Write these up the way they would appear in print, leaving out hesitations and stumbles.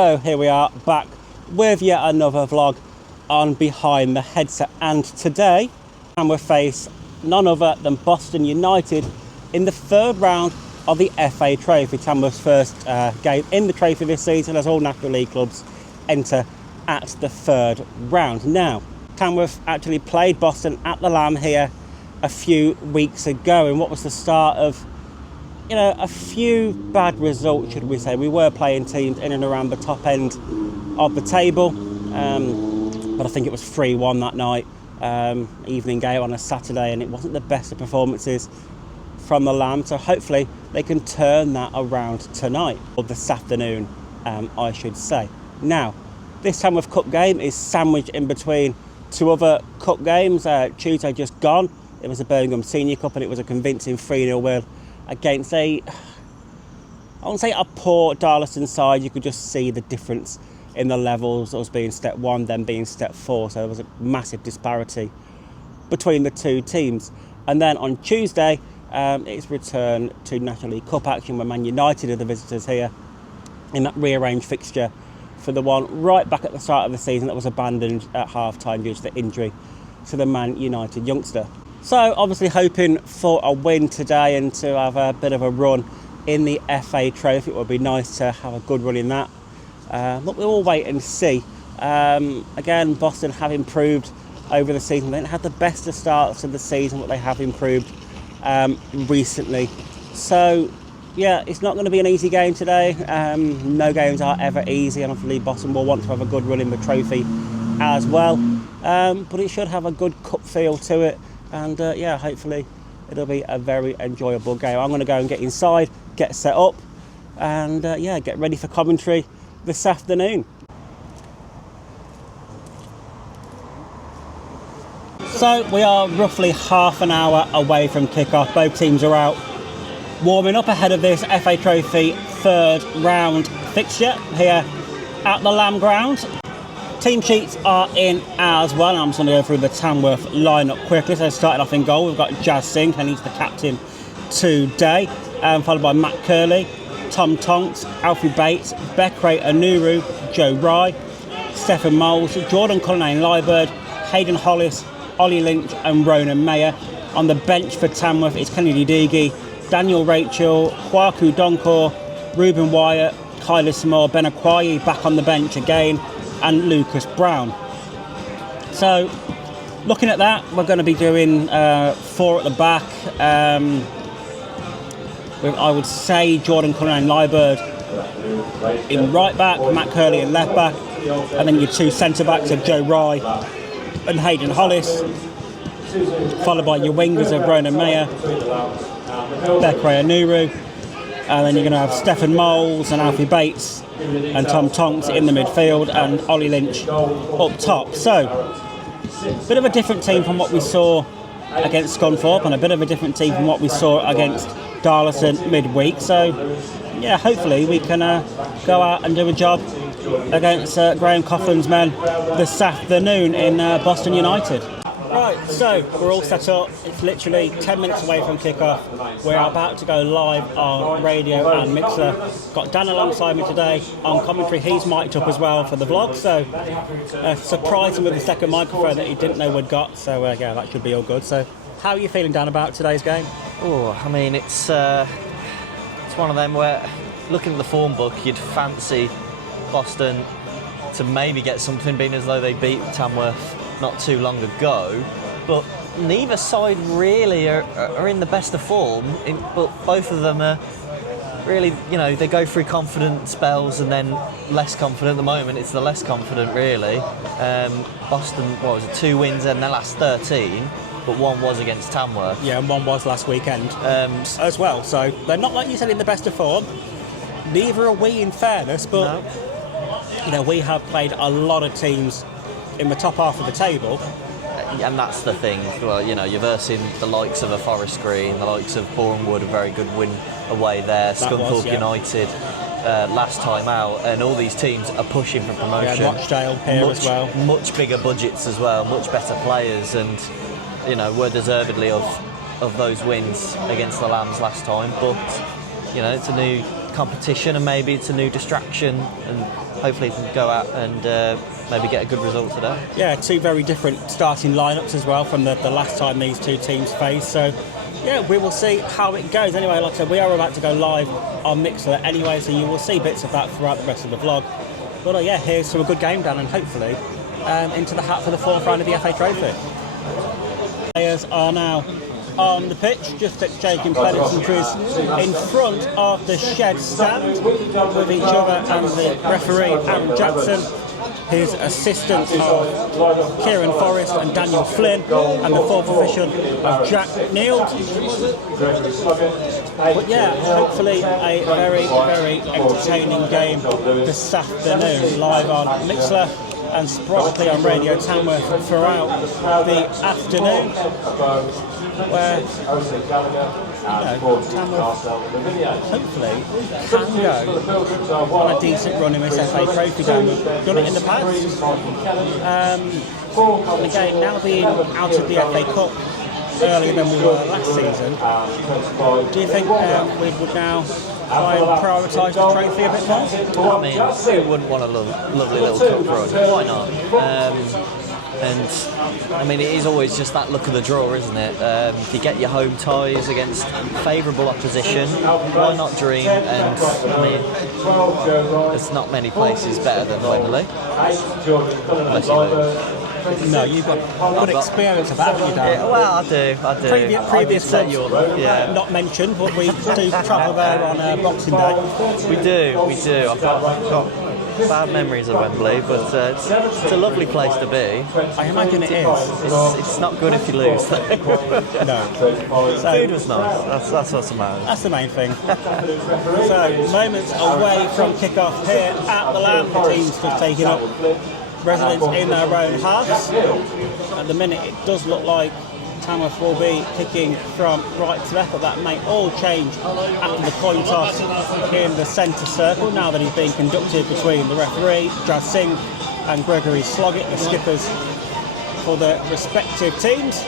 So here we are back with yet another vlog on Behind the Headset, and today we face none other than Boston United in the third round of the FA Trophy. Tamworth's first game in the trophy this season, as all National League clubs enter at the third round. Now, Tamworth actually played Boston at the Lamb here a few weeks ago in what was the start of, you know, a few bad results, should we say. We were playing teams in and around the top end of the table, but I think it was 3-1 that night, evening game on a Saturday, and it wasn't the best of performances from the Lamb, so hopefully they can turn that around tonight, or this afternoon, I should say. Now, this Tamworth Cup game is sandwiched in between two other cup games. Tuesday just gone, it was a Birmingham Senior Cup, and it was a convincing 3-0 win against I won't say a poor Darlaston side. You could just see the difference in the levels, us being step 1, then being step 4, so there was a massive disparity between the two teams. And then on Tuesday, it's returned to National League Cup action, where Man United are the visitors here in that rearranged fixture for the one right back at the start of the season that was abandoned at half-time due to the injury to the Man United youngster. So obviously hoping for a win today and to have a bit of a run in the FA Trophy. It would be nice to have a good run in that. But we'll all wait and see. Again, Boston have improved over the season. They didn't have the best of starts of the season, but they have improved recently. So yeah, it's not going to be an easy game today. No games are ever easy, and obviously Boston will want to have a good run in the trophy as well. But it should have a good cup feel to it. And yeah, hopefully it'll be a very enjoyable game. I'm going to go and get inside, get set up, and yeah, get ready for commentary this afternoon. So we are roughly half an hour away from kick-off. Both teams are out warming up ahead of this FA Trophy third round fixture here at the Lamb Ground. Team sheets are in as well. I'm just going to go through the Tamworth lineup quickly. So starting off in goal, we've got Jazz Singh, and he's the captain today, followed by Matt Curley, Tom Tonks, Alfie Bates, Beckwray Anuru, Joe Rye, Stephen Moles, Jordan Cullinane Liebert, Hayden Hollis, Ollie Lynch and Ronan Mayer. On the bench for Tamworth is Kennedy Digi, Daniel Rachel, Kwaku Donkor, Ruben Wyatt, Kyler Small, Ben Akwayi back on the bench again, and Lucas Brown. So looking at that, we're going to be doing 4 at the back, with, I would say, Jordan Cullinane Liebert in right back, Matt Curley in left back, and then your two centre backs of Joe Rye and Hayden Hollis, followed by your wingers of Ronan Mayer, Beckwray Anuru, and then you're going to have Stephen Moles and Alfie Bates and Tom Tonks in the midfield, and Ollie Lynch up top. So, a bit of a different team from what we saw against Scunthorpe, and a bit of a different team from what we saw against Darlaston midweek. So, yeah, hopefully we can go out and do a job against Graham Coughlin's men this afternoon in Boston United. Right, so we're all set up. It's literally 10 minutes away from kick-off. We're about to go live on radio and mixer. Got Dan alongside me today on commentary. He's mic'd up as well for the vlog, so surprised him with the second microphone that he didn't know we'd got. So yeah, that should be all good. So how are you feeling, Dan, about today's game? Oh, I mean, it's one of them where, looking at the form book, you'd fancy Boston to maybe get something, being as though they beat Tamworth not too long ago, but neither side really are in the best of form, but both of them are really, you know, they go through confident spells and then less confident. At the moment it's the less confident, really. Boston, what was it, 2 wins in their last 13, but one was against Tamworth. Yeah, and one was last weekend as well, so they're not, like you said, in the best of form. Neither are we, in fairness, but no. You know, we have played a lot of teams in the top half of the table. And that's the thing, well, you know, you're versing the likes of a Forest Green, the likes of Bournemouth, a very good win away there, Scunthorpe United last time out, and all these teams are pushing for promotion. Yeah, Rochdale here as well. Much bigger budgets as well, much better players, and, you know, were deservedly of those wins against the Lambs last time, but, you know, it's a new competition, and maybe it's a new distraction, and hopefully he can go out and maybe get a good result today. Yeah, two very different starting lineups as well from the last time these two teams faced. So, yeah, we will see how it goes. Anyway, like I said, we are about to go live on Mixer anyway, so you will see bits of that throughout the rest of the vlog. But yeah, here's to a good game, Dan, and hopefully into the hat for the fourth round of the FA Trophy. Players are now on the pitch, just exchanging pleasantries in front of the shed stand with each other, and the referee Aaron Jackson, his assistants of Kieran Forrest and Daniel Flynn, and the fourth official of Jack Neild. But yeah, hopefully a very, very entertaining game this afternoon, live on Mixler and sporadically on Radio Tamworth throughout the afternoon, where Tamworth hopefully can go on a decent run in this FA Trophy game. We've done it in the past. Again, now being out of the FA Cup earlier than we were last season, do you think we would now try and prioritise the trophy a bit more? I mean, who wouldn't want a lovely little cup run? Why not? And I mean, it is always just that luck of the draw, isn't it? If you get your home ties against favourable opposition, why not dream? And I mean, there's not many places better than Wembley, unless you lose. No, you've got good experience of that, haven't you, Dan? Yeah, well, I do. Previous clubs, not mentioned, but we do travel there on Boxing Day. We do. I've got bad memories of Wembley, but it's a lovely place to be. I imagine it is. It's not good if you lose, though. No. So, food was nice. That's what's the matter. That's the main thing. So, moments away from kick-off here at the Lamb. The team's just taking up residents in their own halves. At the minute, it does look like Tamworth will be kicking from right to left, but that may all change after the coin toss in the centre circle, now that he's being conducted between the referee, Jazz Singh, and Gregory Sloggett, the skippers for the respective teams.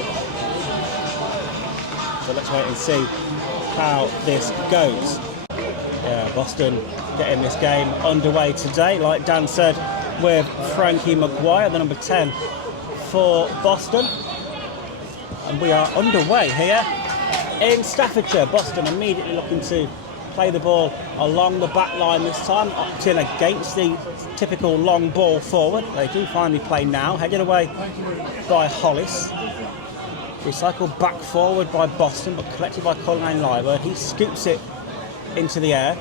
So let's wait and see how this goes. Yeah, Boston getting this game underway today, like Dan said, with Frankie Maguire, the number 10 for Boston. And we are underway here in Staffordshire. Boston immediately looking to play the ball along the back line this time, opting against the typical long ball forward. They do finally play now, headed away by Hollis. Recycled back forward by Boston, but collected by Colin Lyberg. He scoops it into the air.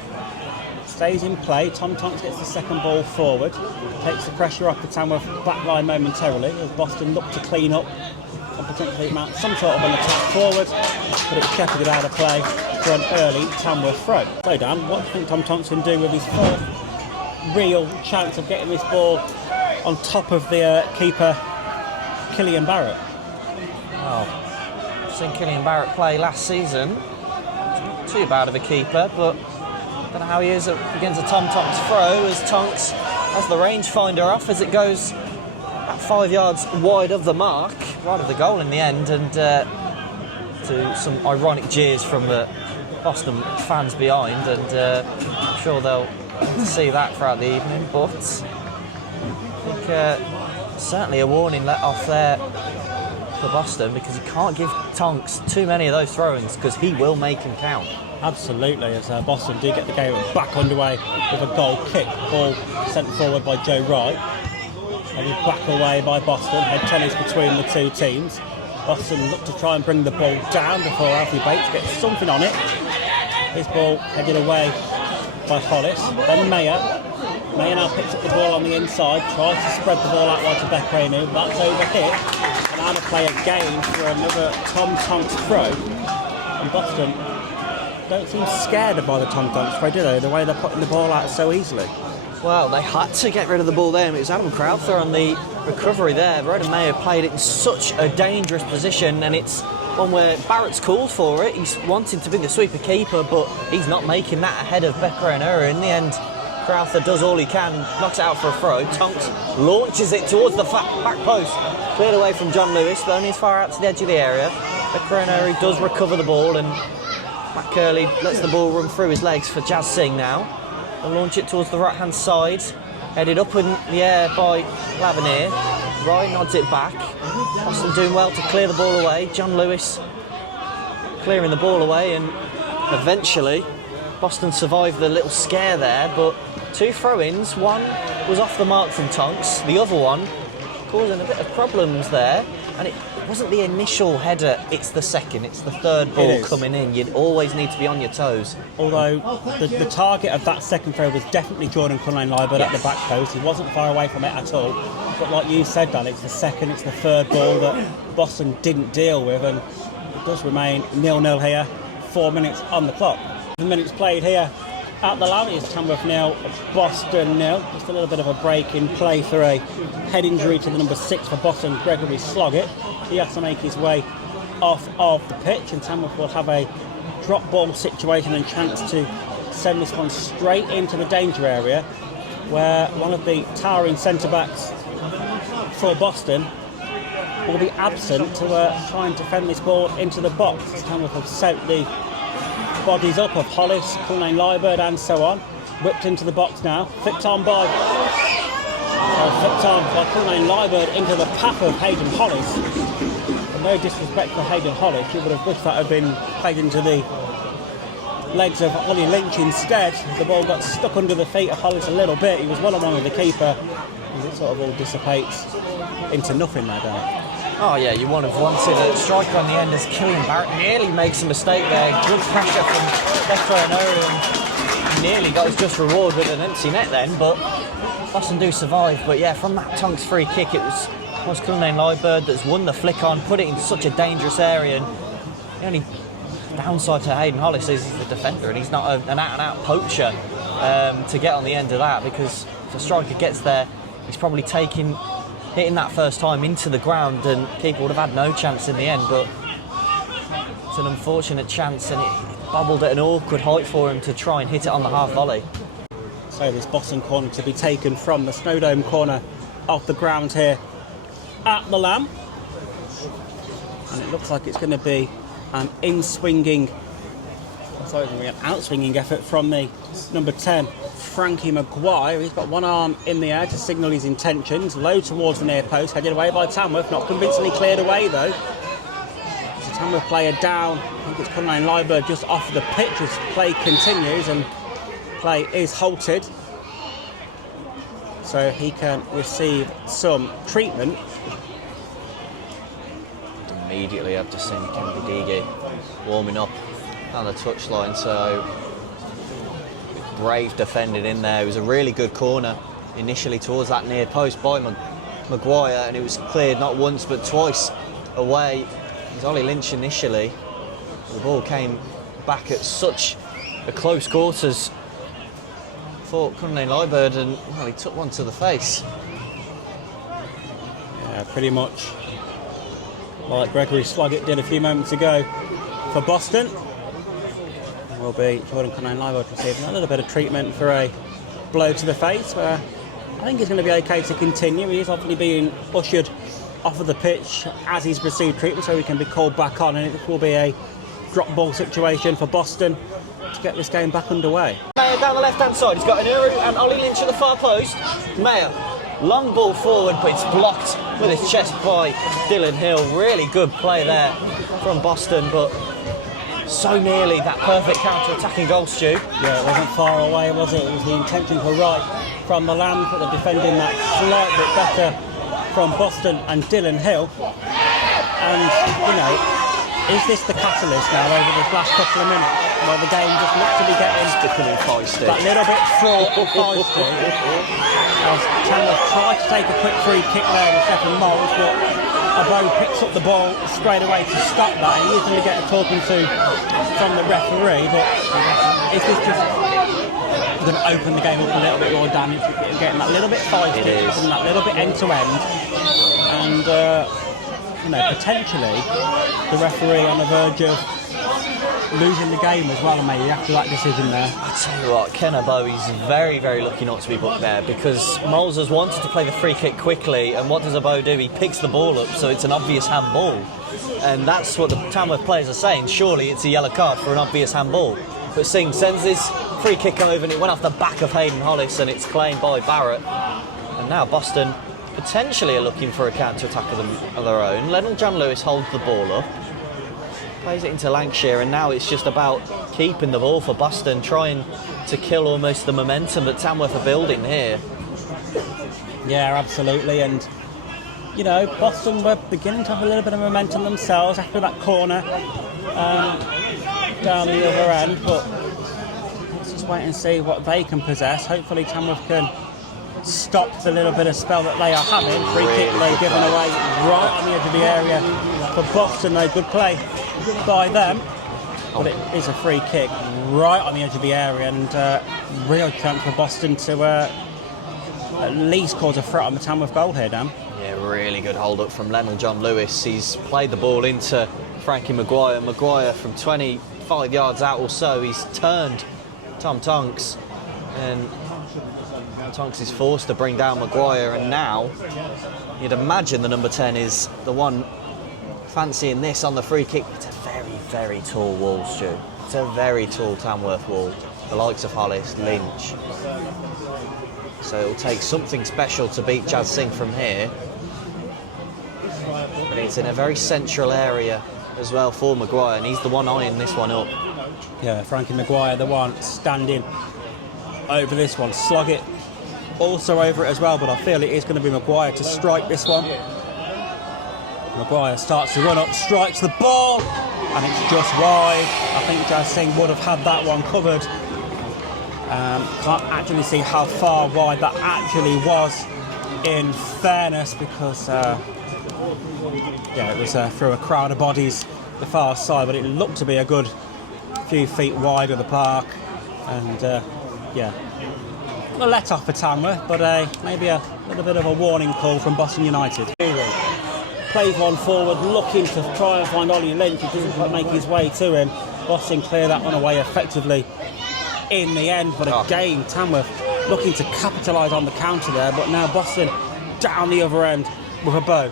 Stays in play. Tom Tonks gets the second ball forward. Takes the pressure off the Tamworth back line momentarily as Boston look to clean up and potentially mount some sort of an attack forward, but it's shepherded out of play for an early Tamworth throw. So Dan, what do you think Tom Tonks can do with his first real chance of getting this ball on top of the keeper, Killian Barrett? Well, I've seen Killian Barrett play last season. Not too bad of a keeper, but I don't know how he is against a Tom Tonks throw, as Tonks has the rangefinder off as it goes about 5 yards wide of the mark, right of the goal in the end, and to some ironic jeers from the Boston fans behind, and I'm sure they'll see that throughout the evening, but I think certainly a warning let off there for Boston, because you can't give Tonks too many of those throw-ins, because he will make them count. Absolutely, as Boston do get the game back underway with a goal kick, ball sent forward by Joe Wright. And he's back away by Boston, head tennis between the two teams. Boston look to try and bring the ball down before Alfie Bates gets something on it. His ball headed away by Hollis, then Mayer. Mayer now picks up the ball on the inside, tries to spread the ball out wide to Beckrenu. That's overhit, and out of play again for another Tom Tonks throw. And Boston don't seem scared by the Tom Tonks throw, do they? The way they're putting the ball out so easily. Well, they had to get rid of the ball there. It was Adam Crowther on the recovery there. Roden Mayer played it in such a dangerous position, and it's one where Barrett's called for it. He's wanting to be the sweeper keeper, but he's not making that ahead of Becker and Ura. In the end, Crowther does all he can, knocks it out for a throw. Tonks launches it towards the back post, cleared away from John Lewis, but only as far out to the edge of the area. Becker and Ura does recover the ball, and Matt Curley lets the ball run through his legs for Jazz Singh now. They'll launch it towards the right-hand side. Headed up in the air by Lavernier. Ryan nods it back. Boston doing well to clear the ball away. John Lewis clearing the ball away, and eventually Boston survived the little scare there, but 2 throw-ins. One was off the mark from Tonks. The other one causing a bit of problems there. And it wasn't the initial header, it's the second, it's the third ball coming in. You'd always need to be on your toes. Although the target of that second throw was definitely Jordan Cullenane-Liebert at the back post. He wasn't far away from it at all. But like you said, Dan, it's the second, it's the third ball that Boston didn't deal with, and it does remain 0-0 here. 4 minutes on the clock. 7 minutes played here at the Lam. It's Tamworth 0, Boston 0. Just a little bit of a break in play for a head injury to the number 6 for Boston, Gregory Sloggett. He has to make his way off of the pitch, and Tamworth will have a drop ball situation and chance to send this one straight into the danger area, where one of the towering centre-backs for Boston will be absent to try and defend this ball into the box. Tamworth have sent the bodies up of Hollis, Cullenane-Liebert and so on. Whipped into the box now, flipped on by Cullenane-Liebert into the path of Hayden Hollis. And no disrespect for Hayden Hollis, you would have wished that had been played into the legs of Ollie Lynch instead. The ball got stuck under the feet of Hollis a little bit. He was one-on-one with the keeper, and it sort of all dissipates into nothing there, Dan. Oh yeah, you would have wanted a striker on the end as Killian Barrett nearly makes a mistake there. Good pressure from Defo and Owen. Nearly got his just reward with an empty net then, but Boston do survive. But yeah, from that Tonks free kick, it was Cullenane-Liebert that's won the flick on, put it in such a dangerous area, and the only downside to Hayden Hollis is he's the defender and he's not an out-and-out poacher to get on the end of that, because if a striker gets there, he's probably hitting that first time into the ground, and keeper would have had no chance in the end. But it's an unfortunate chance, and it bobbled at an awkward height for him to try and hit it on the half volley. So this Boston corner to be taken from the Snowdome corner off the ground here at the Lam, and it looks like it's going to be an out-swinging effort from the number 10, Frankie Maguire. He's got one arm in the air to signal his intentions, low towards the near post, headed away by Tamworth, not convincingly cleared away though. The Tamworth player down, I think it's Cullenane-Liebert just off the pitch as play continues, and play is halted, so he can receive some treatment. Immediately after seeing Kennedy Digi warming up on the touchline, so brave defending in there. It was a really good corner initially towards that near post by Maguire, and it was cleared not once but twice away. It was Ollie Lynch initially. The ball came back at such a close quarters for Cullenane-Liebert, and well, he took one to the face. Yeah, pretty much like Gregory Sloggett did a few moments ago for Boston. Will be Jordan Cullenane-Liebert receiving a little bit of treatment for a blow to the face, where I think he's going to be okay to continue. He is obviously being ushered off of the pitch as he's received treatment, so he can be called back on, and it will be a drop ball situation for Boston to get this game back underway. Mayer down the left-hand side, he's got Anuru and Ollie Lynch at the far post. Mayer, long ball forward, but it's blocked with his chest by Dylan Hill. Really good play there from Boston, but so nearly that perfect counter-attacking goal, Stu. Yeah, it wasn't far away, was it? It was the intention for right from the Lamb, but they're defending that slight bit better from Boston and Dylan Hill. And, you know, is this the catalyst now over this last couple of minutes? Well, the game just looks to be getting that little bit fraught and feisty. As Tamworth tried to take a quick free kick there in the second mould, but Abo picks up the ball straight away to stop that, and he's going to get a talking to from the referee. But is this just going to open the game up a little bit more, Dan? It's getting that little bit feisty, and that little bit end to end, and you know, potentially the referee on the verge of losing the game as well, maybe after that decision there. I tell you what, Ken Abo, he's very, very lucky not to be booked there, because Moles has wanted to play the free kick quickly, and what does Abo do? He picks the ball up, so it's an obvious handball. And that's what the Tamworth players are saying. Surely it's a yellow card for an obvious handball. But Singh sends this free kick over, and it went off the back of Hayden Hollis, and it's claimed by Barrett. And now Boston potentially are looking for a counter-attack of their own. Lennon John Lewis holds the ball up, plays it into Lancashire, and now it's just about keeping the ball for Boston, trying to kill almost the momentum that Tamworth are building here. Yeah, absolutely. And, you know, Boston were beginning to have a little bit of momentum themselves after that corner down the other end, but let's just wait and see what they can possess. Hopefully Tamworth can stop the little bit of spell that they are having. Free kick they've given away right on the edge of the area for Boston, though. Good play by them, but it is a free kick right on the edge of the area, and real chance for Boston to at least cause a threat on the Tamworth goal here, Dan. Yeah, really good hold up from Lennell John Lewis. He's played the ball into Frankie Maguire. Maguire from 25 yards out or so, he's turned Tom Tonks, and Tonks is forced to bring down Maguire, and now you'd imagine the number 10 is the one fancying this on the free kick. It's a very, very tall wall, Stu. It's a very tall Tamworth wall, the likes of Hollis, Lynch. So it'll take something special to beat Jazz Singh from here. But it's in a very central area as well for Maguire, and he's the one eyeing this one up. Yeah, Frankie Maguire, the one standing over this one. Sloggett also over it as well, but I feel it is going to be Maguire to strike this one. Maguire starts to run up, strikes the ball, and it's just wide. I think Jazz Singh would have had that one covered. Can't actually see how far wide that actually was, in fairness, because it was through a crowd of bodies the far side, but it looked to be a good few feet wide of the park, and a let off for Tamworth, but maybe a little bit of a warning call from Boston United. Plays one forward, looking to try and find Ollie Lynch. He doesn't quite make his way to him. Boston clear that one away effectively in the end, but again Tamworth looking to capitalise on the counter there, but now Boston down the other end with Abo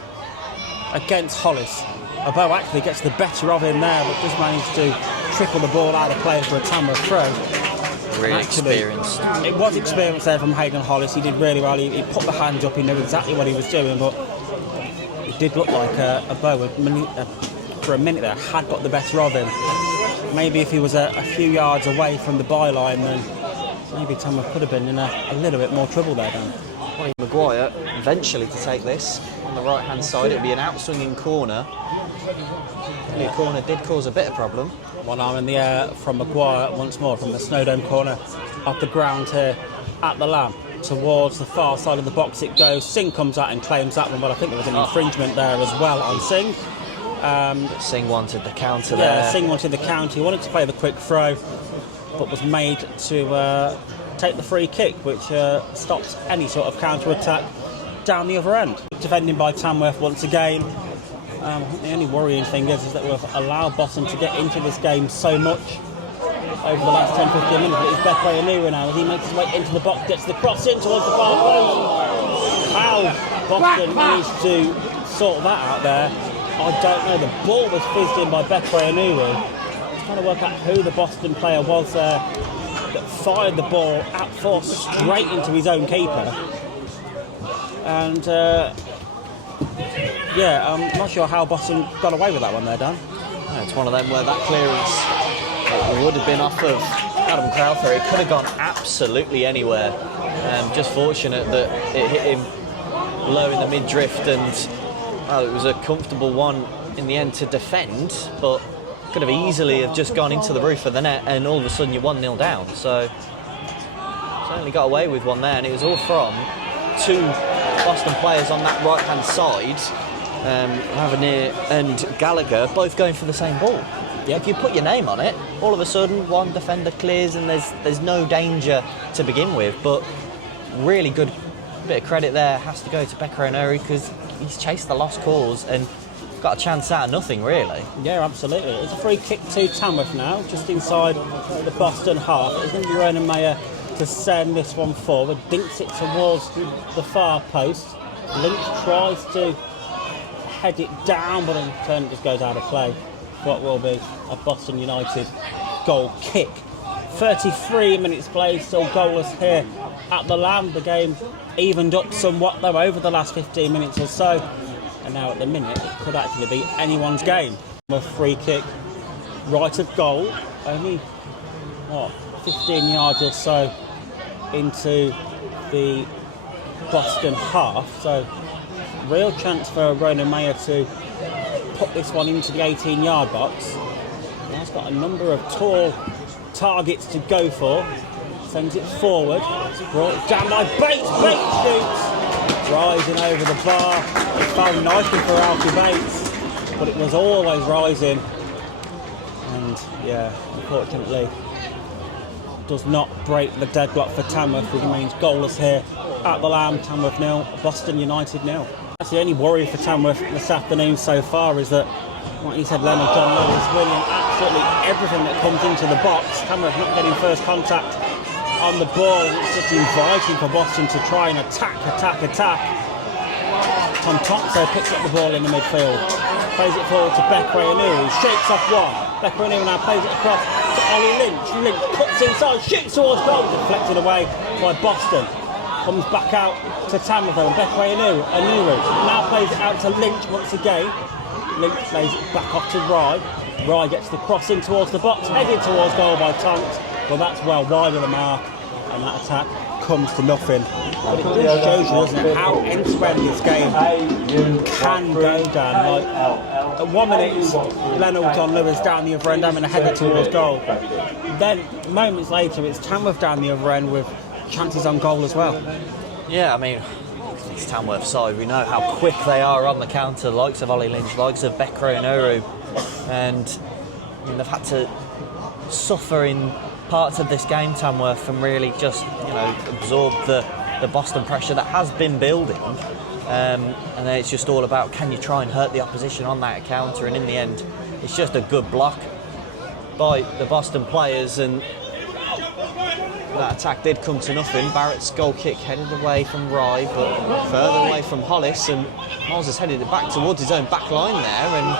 against Hollis. Abo actually gets the better of him there, but just managed to trickle the ball out of play for a Tamworth throw. Really experienced. It was experience there from Hayden Hollis. He did really well. He put the hands up, he knew exactly what he was doing, but it did look like Abo for a minute there had got the better of him. Maybe if he was a few yards away from the byline, then maybe Tamworth could have been in a little bit more trouble there, Dan. Maguire eventually to take this on the right hand side. It'll be an outswinging corner. The corner did cause a bit of problem. One arm in the air from Maguire once more from the Snowdome corner up the ground here at the Lamb. Towards the far side of the box it goes. Singh comes out and claims that one, but I think there was an infringement there as well on Singh. Singh wanted the counter there. Yeah, Singh wanted the counter. He wanted to play the quick throw, but was made to take the free kick, which stops any sort of counter-attack down the other end. Defending by Tamworth once again. I think the only worrying thing is that we've allowed Boston to get into this game so much over the last 10-15 minutes. But it's Bekwe Anura now as he makes his way into the box, gets the cross in towards the far post. How Boston managed to sort that out there, I don't know. The ball was fizzed in by Bekwe Anura. I was trying to work out who the Boston player was there that fired the ball out force straight into his own keeper. And I'm not sure how Boston got away with that one there, Dan. Yeah, it's one of them where that clearance would have been off of Adam Crowther. It could have gone absolutely anywhere. Just fortunate that it hit him low in the mid-drift, and it was a comfortable one in the end to defend, but could have easily have just gone into the roof of the net, and all of a sudden you're 1-0 down. So certainly got away with one there, and it was all from two Boston players on that right-hand side, Avenir and Gallagher, both going for the same ball. Yeah. If you put your name on it, all of a sudden one defender clears and there's no danger to begin with. But really good bit of credit there has to go to Bekwe Anura, because he's chased the lost cause, and got a chance out of nothing, really. Yeah, absolutely. It's a free kick to Tamworth now, just inside the Boston half. It's going to be Ronan Mayer to send this one forward, dinks it towards the far post. Lynch tries to head it down, but in turn it just goes out of play. What will be a Boston United goal kick. 33 minutes played, still goalless here at the Lamb. The game evened up somewhat though over the last 15 minutes or so, and now at the minute it could actually be anyone's game. A free kick right of goal, only 15 yards or so into the Boston half, so real chance for Ronan Mayer to put this one into the 18-yard box. He's got a number of tall targets to go for. Sends it forward. It's brought down by Bates. Bates shoots. Rising over the bar. It found nicely for Alfie Bates, but it was always rising. And yeah, unfortunately, does not break the deadlock for Tamworth. It remains goalless here at the Lamb. Tamworth 0, Boston United 0. That's the only worry for Tamworth this afternoon so far, is that, like you said, Leonard John Lewis winning absolutely everything that comes into the box. Tamworth not getting first contact on the ball. It's just inviting for Boston to try and attack. Tom Thompson picks up the ball in the midfield, plays it forward to Beckway Anuru, shakes off one. Beckway Anuru now plays it across to Ollie Lynch. Lynch cuts inside, shoots towards goal, deflected away by Boston. Comes back out to Tamworth and Beckway Anuru now plays it out to Lynch once again. Lynch plays it back off to Rye. Rye gets the cross in towards the box, headed towards goal by Tonks. Well, that's well wide of the mark, and that attack comes to nothing. But it just shows you, doesn't it, how end-to-end this game can go down. Like, at 1 minute, Leonard John Lewis down the other end, having a header towards goal. Then, moments later, it's Tamworth down the other end with chances on goal as well. Yeah, I mean, it's Tamworth side. We know how quick they are on the counter, likes of Ollie Lynch, likes of Beckway Anuru. And I mean, they've had to suffer in parts of this game, Tamworth, and really just, absorb the Boston pressure that has been building. And then it's just all about, can you try and hurt the opposition on that counter? And in the end, it's just a good block by the Boston players, and that attack did come to nothing. Barrett's goal kick headed away from Rye, but further away from Hollis, and Miles has headed it back towards his own back line there, and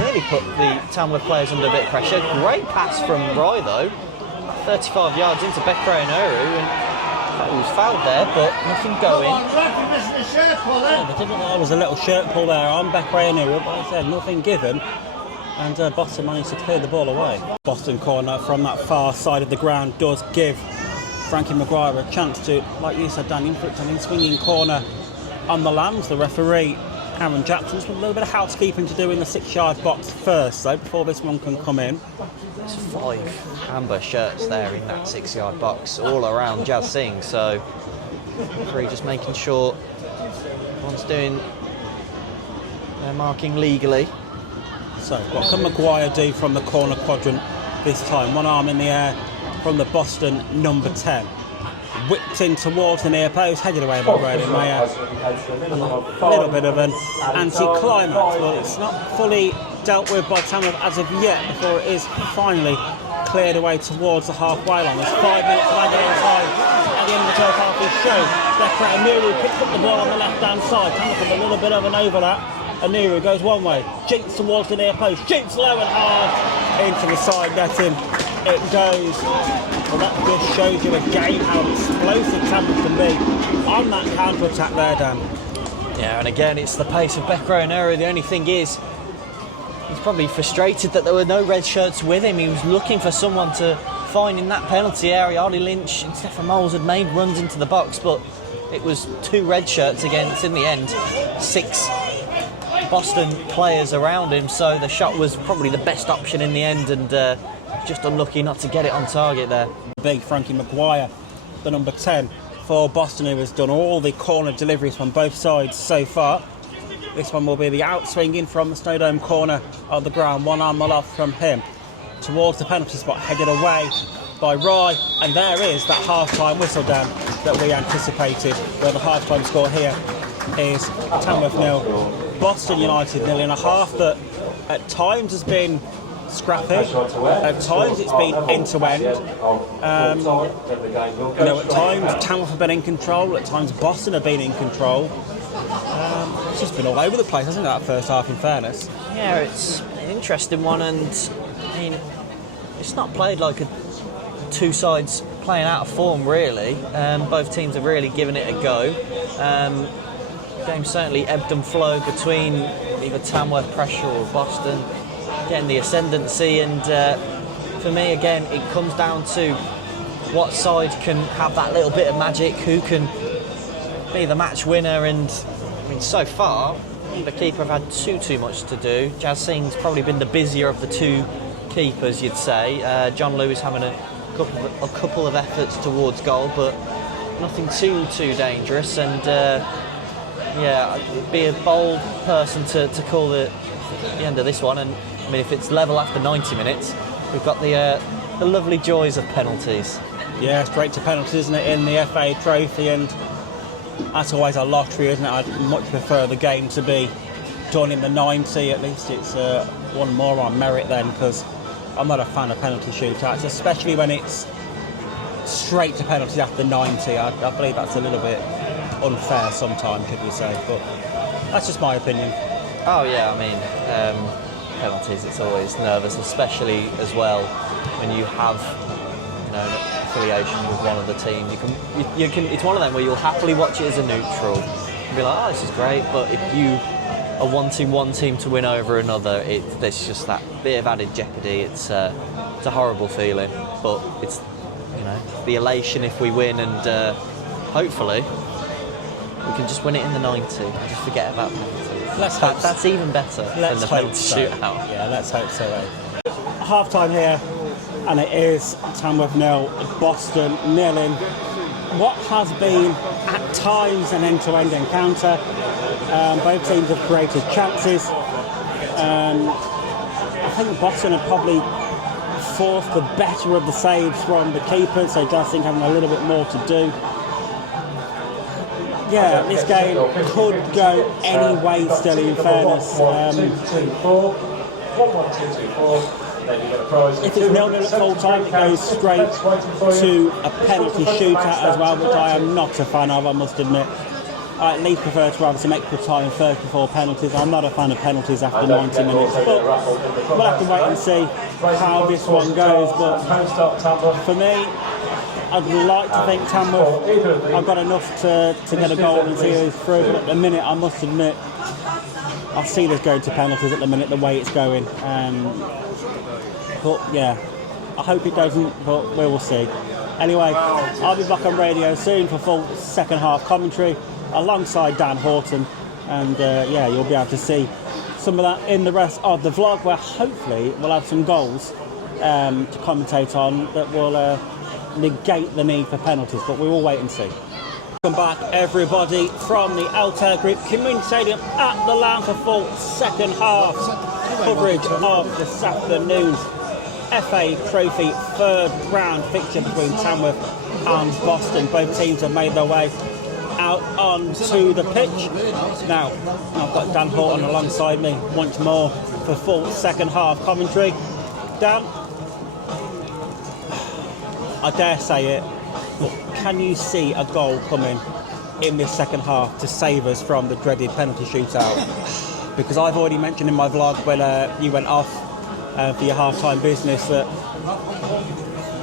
nearly put the Tamworth players under a bit of pressure. Great pass from Rye though, 35 yards into Beckway Anuru, and he was fouled there, but nothing going. There was a little shirt pull there on Beckway Anuru, but I said nothing given. And Boston managed to clear the ball away. Boston corner from that far side of the ground does give Frankie Maguire a chance to, like you said, Dan, inflict an in-swinging corner on the Lambs. The referee, Aaron Jackson's with a little bit of housekeeping to do in the 6-yard box first, though, before this one can come in. There's 5 amber shirts there in that 6-yard box, all around Jazz Singh, so the referee just making sure everyone's doing their marking legally. So, what can Maguire do from the corner quadrant this time? One arm in the air from the Boston number 10. Whipped in towards the near post, headed away by Ronan Mayer. A little bit of an anti-climax, but it's not fully dealt with by Tamworth as of yet, before it is finally cleared away towards the halfway line. There's 5 minutes lagging inside at the end of the 12th half of the show. Beckway Anuru picks up the ball on the left-hand side. Tamworth with a little bit of an overlap. Anuru goes one way, jinks towards the near post, shoots low and hard into the side netting. It goes. Well, that just shows you again how explosive Tamworth can be on that counter-attack there, Dan. Yeah, and again, it's the pace of Beckway Anuru. The only thing is, he's probably frustrated that there were no red shirts with him. He was looking for someone to find in that penalty area. Ollie Lynch and Stefan Moles had made runs into the box, but it was 2 red shirts against, in the end, 6 Boston players around him, so the shot was probably the best option in the end, and just unlucky not to get it on target there. Big Frankie Maguire, the number 10 for Boston, who has done all the corner deliveries from both sides so far. This one will be the outswinging from the Snowdome corner of the ground, one arm aloft from him towards the penalty spot, headed away by Rye, and there is that half-time whistle, Dan, that we anticipated, where the half-time score here is Tamworth 0, Boston United 1.5 that at times has been scrappy, at times it's been end to end. At times Tamworth have been in control, at times Boston have been in control. It's just been all over the place, hasn't it, that first half, in fairness? Yeah, it's an interesting one, and I mean, it's not played like two sides playing out of form, really. Both teams have really given it a go. Game certainly ebbed and flowed between either Tamworth pressure or Boston getting the ascendancy, and for me, again, it comes down to what side can have that little bit of magic, who can be the match winner. And I mean, so far, the keeper have had too much to do. Jazz Singh's probably been the busier of the two keepers, you'd say. John Lewis having a couple of efforts towards goal, but nothing too dangerous. And it'd be a bold person to call the end of this one. And I mean, if it's level after 90 minutes, we've got the lovely joys of penalties. Yeah, straight to penalties, isn't it, in the FA Trophy, and that's always a lottery, isn't it? I'd much prefer the game to be done in the 90. At least it's one more on merit then, because I'm not a fan of penalty shootouts, especially when it's straight to penalties after 90. I believe that's a little bit unfair sometimes, could we say, but that's just my opinion. Oh yeah, I mean, penalties, it's always nervous, especially as well when you have an affiliation with one of the teams. You can. It's one of them where you'll happily watch it as a neutral and be like, oh, this is great. But if you are wanting one team to win over another, there's just that bit of added jeopardy. It's a horrible feeling, but it's the elation if we win, and hopefully we can just win it in the 90 and just forget about penalties. That's even better than the penalty shootout. Yeah, let's hope so. Half time here, and it is Tamworth 0, Boston 0. What has been at times an end-to-end encounter. Both teams have created chances. I think Boston have probably forced the better of the saves from the keepers, so Jazz Singh having a little bit more to do. Yeah, this game could go any way still, in fairness. If it's 0-0 at full time, it goes straight to a penalty shootout as well, which I am not a fan of, I must admit. I at least prefer to have some extra time first before penalties. I'm not a fan of penalties after 90 minutes, but we'll have to wait and see how this one goes. But for me, I'd like to think Tamworth have got enough to get a goal and see us through, but at the minute, I must admit, I see this going to penalties at the minute, the way it's going. But yeah, I hope it doesn't, but we will see. Anyway, I'll be back on radio soon for full second half commentary alongside Dan Horton, and you'll be able to see some of that in the rest of the vlog, where hopefully we'll have some goals to commentate on that will negate the need for penalties, but we will wait and see. Welcome back, everybody, from the Altair Group Community Stadium at the Lounge for full second half coverage of this afternoon's FA Trophy third round fixture between Tamworth and Boston. Both teams have made their way out onto the pitch. Now, I've got Dan Horton alongside me once more for full second half commentary. Dan, I dare say it, but can you see a goal coming in this second half to save us from the dreaded penalty shootout? Because I've already mentioned in my vlog when you went off for your half-time business that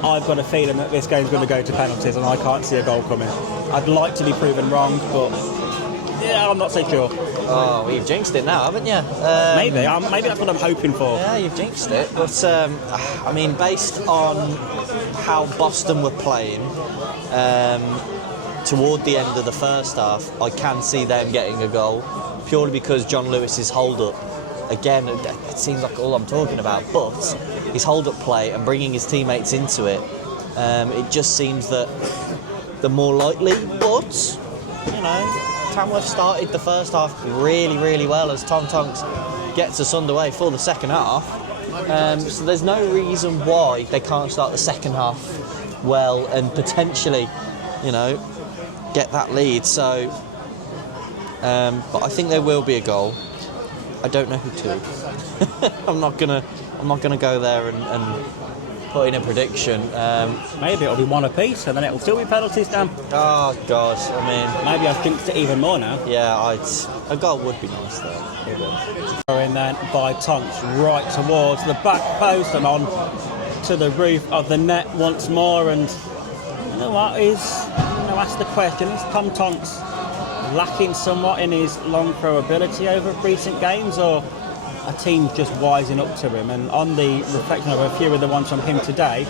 I've got a feeling that this game's going to go to penalties and I can't see a goal coming. I'd like to be proven wrong, but yeah, I'm not so sure. Oh, well, you've jinxed it now, haven't you? Maybe that's what I'm hoping for. Yeah, you've jinxed it. But, I mean, based on how Boston were playing toward the end of the first half, I can see them getting a goal, purely because John Lewis's hold-up, again, it seems like all I'm talking about, but his hold-up play and bringing his teammates into it, it just seems that the more likely, but, Tamworth started the first half really, really well as Tom Tonks gets us underway for the second half. So there's no reason why they can't start the second half well and potentially, get that lead. So, but I think there will be a goal. I don't know who to. I'm not gonna go there and put in a prediction. Maybe it'll be one apiece, and then it'll still be penalties, Dan. Oh God, I mean, Maybe I've jinxed it even more now. yeah, a goal would be nice though. It would. Going then by Tonks right towards the back post and on to the roof of the net once more. And you know what is, ask the question: is Tom Tonks lacking somewhat in his long throw ability over recent games, or a team just wising up to him? And on the reflection of a few of the ones from him today,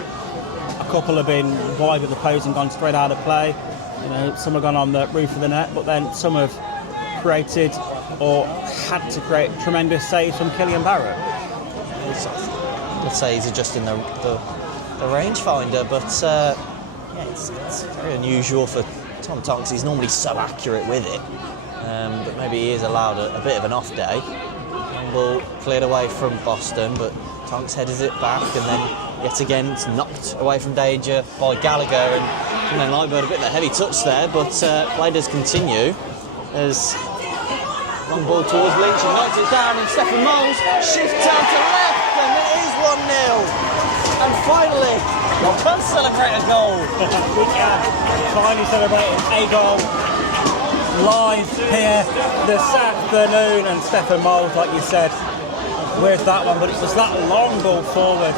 a couple have been wide of the post and gone straight out of play. Some have gone on the roof of the net, but then some have created or had to create tremendous saves from Killian Barrett. Let's say he's adjusting the rangefinder, but it's very unusual for Tom Tonks. He's normally so accurate with it, but maybe he is allowed a bit of an off day. Ball cleared away from Boston, but Tonks headed it back, and then yet again it's knocked away from danger by Gallagher, and then Liebert a bit of a heavy touch there, but play does continue as long ball towards Lynch and knocks it down, and Stephen Moles shifts out to left, and it is 1-0. And finally, we can celebrate a goal. We can finally celebrate a goal live here this afternoon, and Stephen Moles, like you said, with that one, but it's just that long ball forward.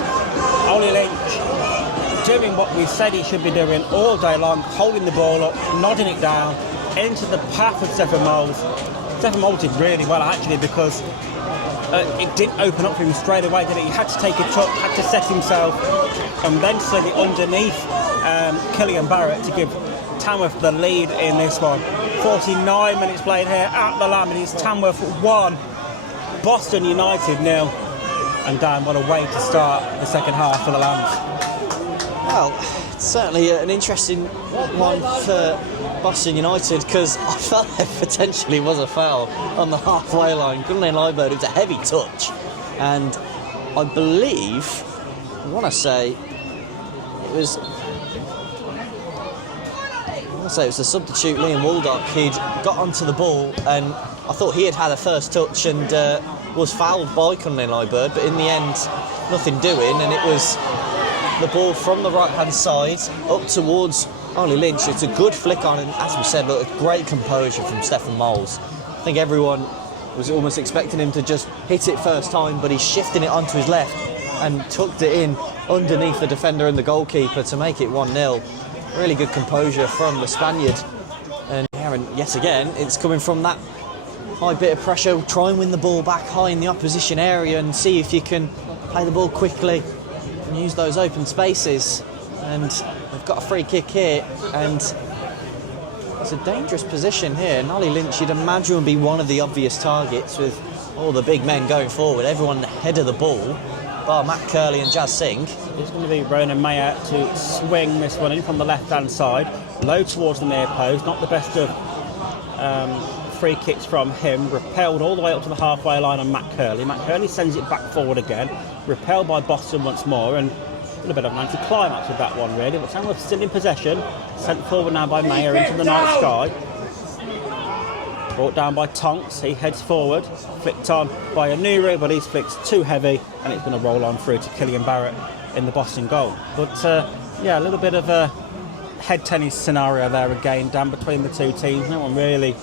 Ollie Lynch doing what we said he should be doing all day long, holding the ball up, nodding it down into the path of Stephen Moles. Stephen Moles did really well actually, because it didn't open up for him straight away, did it? He had to take a touch, had to set himself, and then sling it underneath Killian Barrett to give Tamworth the lead in this one. 49 minutes played here at the Lamb, and it's Tamworth 1, Boston United 0. And Dan, what a way to start the second half for the Lambs. Well, it's certainly an interesting one for Boston United, because I felt there potentially was a foul on the halfway line. Gunnar Liebert, it was a heavy touch, and I believe, I want to say it was the substitute Liam Waldock. He'd got onto the ball, and I thought he had a first touch and was fouled by Gunnar Liebert, but in the end nothing doing, and it was the ball from the right hand side up towards Ollie Lynch. It's a good flick on, and as we said, look, great composure from Stephen Moles. I think everyone was almost expecting him to just hit it first time, but he's shifting it onto his left and tucked it in underneath the defender and the goalkeeper to make it 1-0. Really good composure from the Spaniard. And yet again, it's coming from that high bit of pressure. Try and win the ball back high in the opposition area and see if you can play the ball quickly and use those open spaces. And they've got a free kick here, and it's a dangerous position here. And Ollie Lynch, you'd imagine, would be one of the obvious targets with all the big men going forward, everyone ahead of the ball, bar Matt Curley and Jazz Singh. It's going to be Ronan Mayer to swing this one in from the left-hand side, low towards the near post. Not the best of free kicks from him. Repelled all the way up to the halfway line on Matt Curley. Matt Curley sends it back forward again, repelled by Boston once more, and a little bit of an anti-climax with that one, really. But Tamworth still in possession, sent forward now by Mayer into the night sky. Brought down by Tonks, he heads forward, flicked on by Anuru, but he's flicked too heavy, and it's going to roll on through to Killian Barrett in the Boston goal. But yeah, a little bit of a head tennis scenario there again, Dan, between the two teams. No one really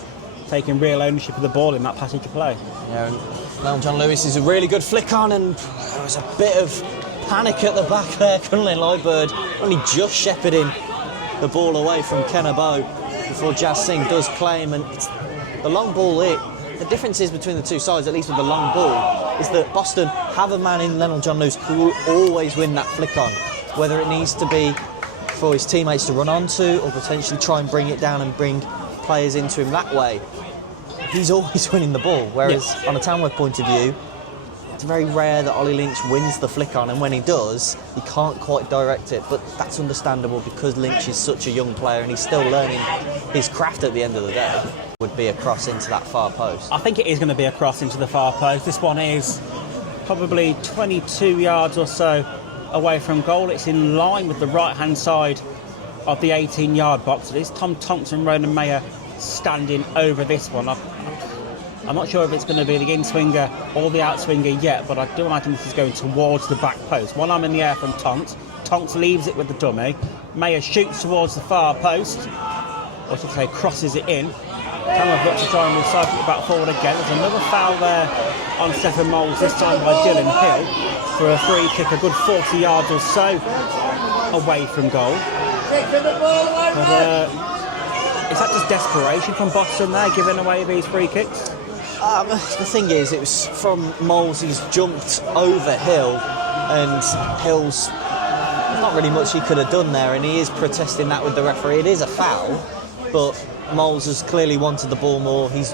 taking real ownership of the ball in that passage of play. Yeah, and Leon John Lewis is a really good flick on, and there was a bit of panic at the back there. Gunnar Liebert only just shepherding the ball away from Kenabo before Jazz Singh does claim, and it's the long ball here. The difference is between the two sides, at least with the long ball, is that Boston have a man in Leonard John Lewis who will always win that flick on, whether it needs to be for his teammates to run onto or potentially try and bring it down and bring players into him that way. He's always winning the ball, whereas on a Tamworth point of view, it's very rare that Ollie Lynch wins the flick on, and when he does, he can't quite direct it, but that's understandable because Lynch is such a young player and he's still learning his craft at the end of the day. Would be a cross into that far post. I think it is going to be a cross into the far post. This one is probably 22 yards or so away from goal. It's in line with the right-hand side of the 18-yard box. It is Tom Tonks and Ronan Mayer standing over this one. I'm not sure if it's going to be the in-swinger or the out-swinger yet, but I do imagine this is going towards the back post. One arm in the air from Tonks. Tonks leaves it with the dummy. Mayer shoots towards the far post, or I should say crosses it in. Tamworth looks to try and recycle it back forward again. There's another foul there on Stephen Moles, this time by Dylan Hill, for a free kick a good 40 yards or so away from goal. But, is that just desperation from Boston there, giving away these free kicks? The thing is, it was from Moles. He's jumped over Hill, and Hill's not really much he could have done there, and he is protesting that with the referee. It is a foul, but Moles has clearly wanted the ball more. He's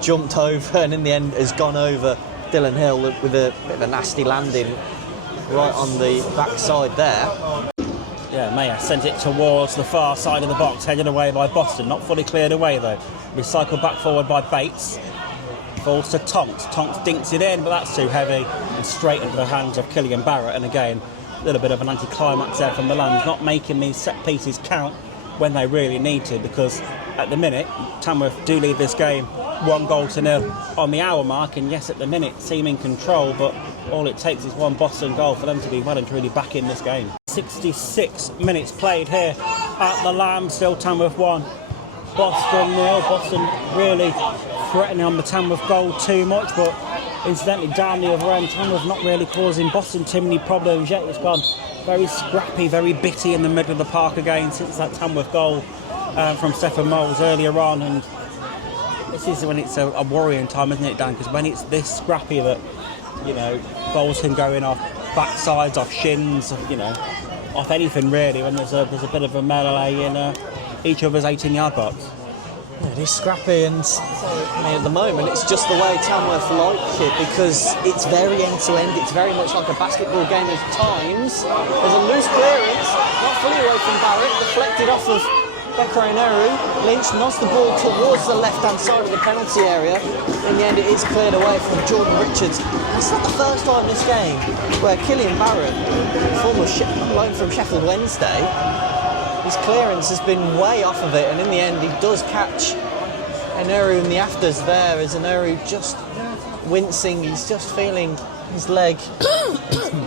jumped over, and in the end has gone over Dylan Hill with a bit of a nasty landing right on the backside there. Yeah, Mayer sent it towards the far side of the box, headed away by Boston. Not fully cleared away though. Recycled back forward by Bates. Falls to Tonks. Tonks dinks it in, but that's too heavy and straight into the hands of Killian Barrett. And again, a little bit of an anti-climax there from the Lambs, not making these set pieces count when they really need to, because at the minute, Tamworth do lead this game 1-0 on the hour mark, and yes, at the minute, seem in control, but all it takes is one Boston goal for them to be well and truly back in this game. 66 minutes played here at the Lamb, still Tamworth 1, Boston 0. Boston really threatening on the Tamworth goal too much, but incidentally down the other end, Tamworth not really causing Boston too many problems yet. It's gone very scrappy, very bitty in the middle of the park again since that Tamworth goal from Stephen Moles earlier on, and this is when it's a worrying time, isn't it, Dan? Because when it's this scrappy that, you know, goals can go in off backsides, off shins, you know, off anything really, when there's a bit of a melee in each other's 18-yard box. Yeah, it is scrappy, and I mean, at the moment it's just the way Tamworth like it, because it's very end-to-end. It's very much like a basketball game at times. There's a loose clearance, not fully away from Barrett, deflected off of Becker Oneru. Lynch nods the ball towards the left-hand side of the penalty area. In the end, it is cleared away from Jordan Richards. It's not the first time this game where Killian Barrett, former loan from Sheffield Wednesday, his clearance has been way off of it, and in the end he does catch Oneru in the afters there, as Oneru just wincing. He's just feeling his leg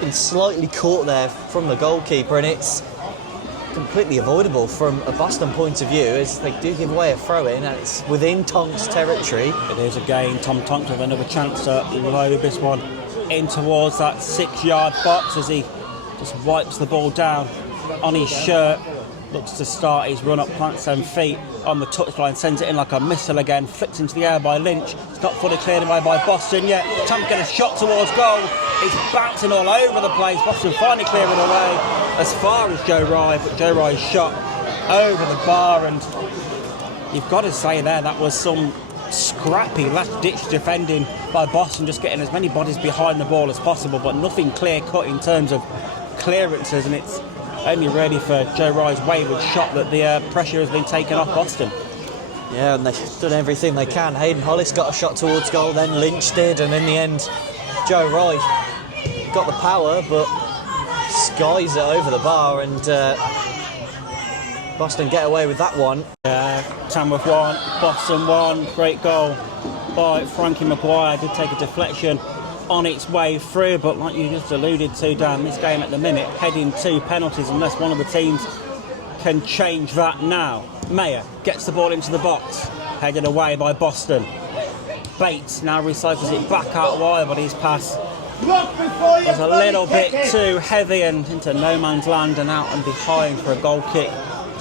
been slightly caught there from the goalkeeper, and it's completely avoidable from a Boston point of view, as they do give away a throw-in, and it's within Tonks' territory. It is again Tom Tonks with another chance to load this one in towards that 6-yard box, as he just wipes the ball down on his shirt. Looks to start his run up, plants them feet on the touchline, sends it in like a missile again, flicked into the air by Lynch. It's not fully cleared away by Boston yet. Tamworth get a shot towards goal. It's bouncing all over the place. Boston finally clearing away as far as Joe Rye, but Joe Rye's shot over the bar, and you've got to say there that was some scrappy last-ditch defending by Boston, just getting as many bodies behind the ball as possible, but nothing clear-cut in terms of clearances, and it's only ready for Joe Rye's wayward shot that the pressure has been taken off Boston. Yeah, and they've done everything they can. Hayden Hollis got a shot towards goal, then Lynch did, and in the end, Joe Rye got the power, but skies it over the bar, and Boston get away with that one. Tamworth 1, Boston 1. Great goal by Frankie Maguire. Did take a deflection on its way through, but like you just alluded to, Dan, this game at the minute heading to penalties unless one of the teams can change that now. Mayer gets the ball into the box, headed away by Boston. Bates now recycles it back out wide, but his pass was a little bit too heavy and into no man's land and out and behind for a goal kick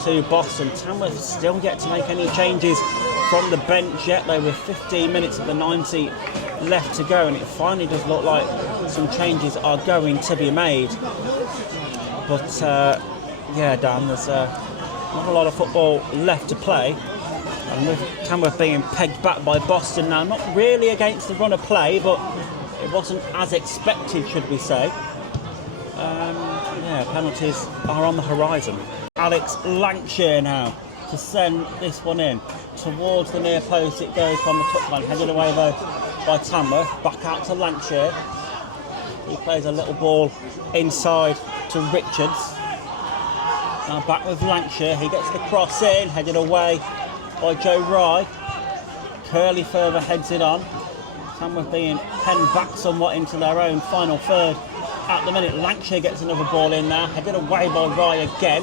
to Boston. Tamworth still yet to make any changes from the bench yet, though, with 15 minutes of the 90 left to go, and it finally does look like some changes are going to be made. But yeah, Dan, there's not a lot of football left to play, and with Tamworth being pegged back by Boston now, not really against the run of play, but it wasn't as expected, should we say. Yeah, penalties are on the horizon. Alex Lancashire now to send this one in towards the near post. It goes from the touchline, headed away though by Tamworth, back out to Lancashire. He plays a little ball inside to Richards. Now back with Lancashire, he gets the cross in, headed away by Joe Rye. Curly further heads it on. Tamworth being penned back somewhat into their own final third. At the minute, Lancashire gets another ball in now, headed away by Rye again.